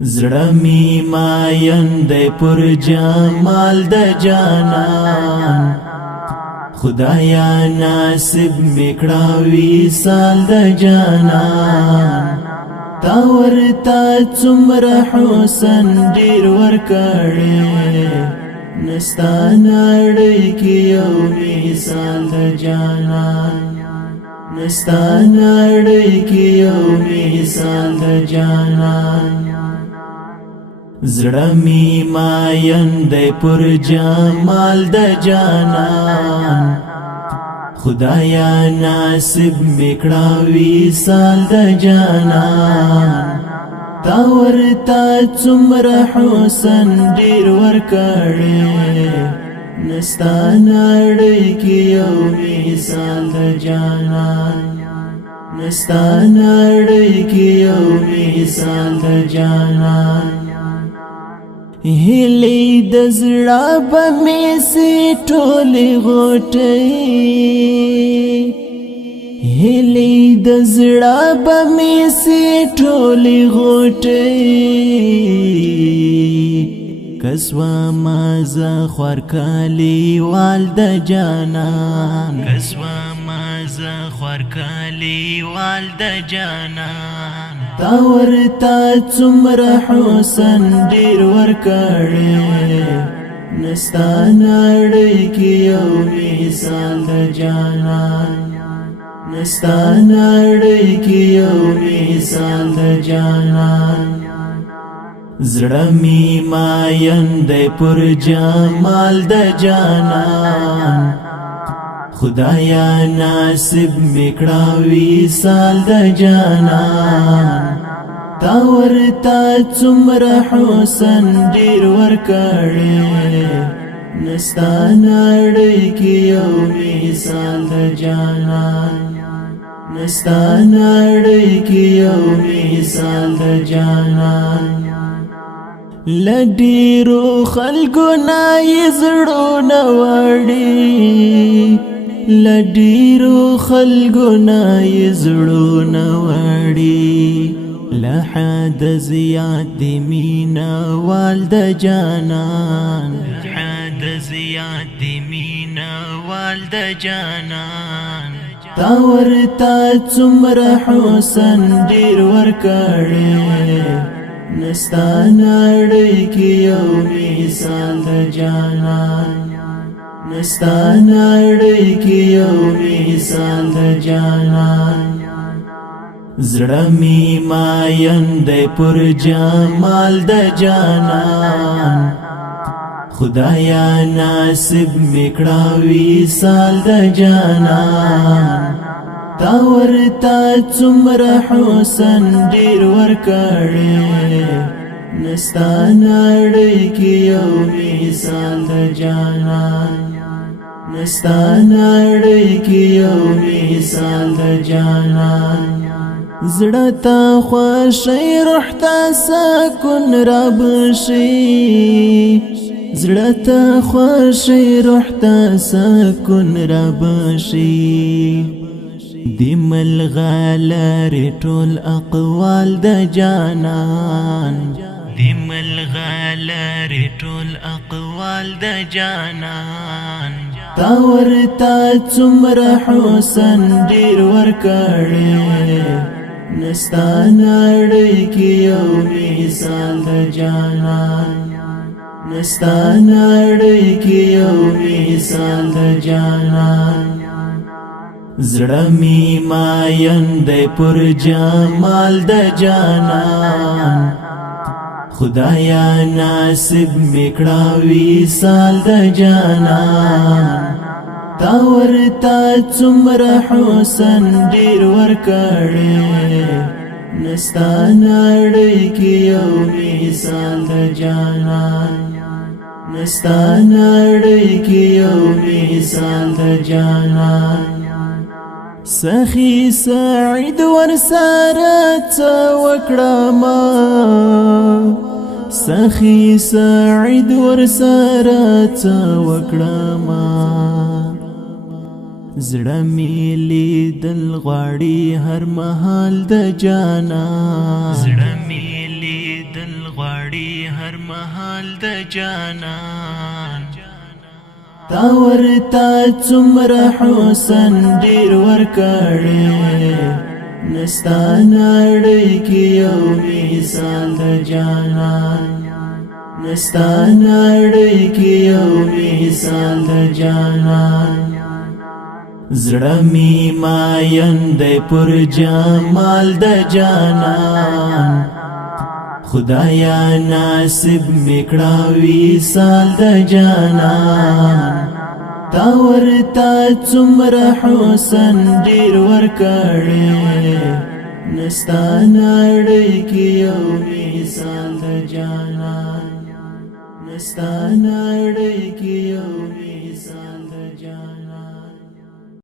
زړه می ماین دی پر جمال د جانان خدایا ناصب میکړه وصال د جانان تا ورته څومره حسن ډیر ورکړې نستا نړۍ کې یو مثال د جانان نستا نړۍ کې یو مثال د جانان زړه می ماین دی پر جمال د جانان خدایا ناصب میکړه وصال د جانان تا ورته څومره حسن ډیر ورکړې نستا نړۍ کې یو مثال د جانان نستا نړۍ کې یو مثال د جانان هلی د زړه به مې سي ټولې غوټۍ هلی د زړه به مې سي ټولې غوټۍ کسوا مازه خور کالی وال د جانان کسوا مازه خور کالی وال د جانان تا ورته څومره حسن ډیر ورکړې نستا نړۍ کې یو مثال د جانان نستا نړۍ کې یو مثال د جانان زړه می ماین دی پر جمال د جانان خدایا ناصب میکړه وصال د جانان تا ورته څومره حسن ډیر ورکړې نستا نړۍ کې یو مثال د جانان نستا نړۍ کې یو مثال د جانان لډیرو خلکو نه یې زړونه وړي لډیرو خلکو نه یې زړونه وړي له حد زیات د مینه وال د جانان حد زیات د مینه وال د جانان تا ورته څومره حسن ډیر ورکړې نستا نړۍ کې یو مثال د جانان نستا نړۍ کې یو مثال د جانان زړه می ماین دی پر جمال د جانان خدایا ناصب میکړه وصال د جانان تا ورته څومره حسن ډیر ورکړې نستا نړۍ کې یو مثال د جانان نستا نړۍ کې یو مثال د جانان زړه ته خوښي روح ته سکون را بشي زړه ته خوښي روح ته سکون را بشي دی ملغلره ټول اقوال د جانان دی ملغلره ټول اقوال د جانان تا ورته څومره حسن ډیر ورکړې نستا نړۍ کې یو مثال د جانان نستا نړۍ کې یو مثال د جانان زړه می ماین دی پر جمال د جانان خدایا ناصب میکړه وصال د جانان تا ورته څومره حسن ډیر ورکړې نستا نړۍ کې یو مثال د جانان نستا نړۍ کې یو مثال د جانان سخی سعید ورسره څه وکړه ما سخی سعید ورسره څه وکړه ما زړه می لیدل غواړي هر مهال د جانان زړه می لیدل غواړي هر مهال د جانان تا ورته څومره حسن ډیر ورکړې نستا نړۍ کې یو مثال د جانان نستا نړۍ کې یو مثال د جانان زړه می ماین دی پر جمال د جانان خدایا ناصب میکړه وصال د جانان تا ورته څومره حسن ډیر ورکړې نستا نړۍ کې یو مثال د جانان نستا نړۍ کې یو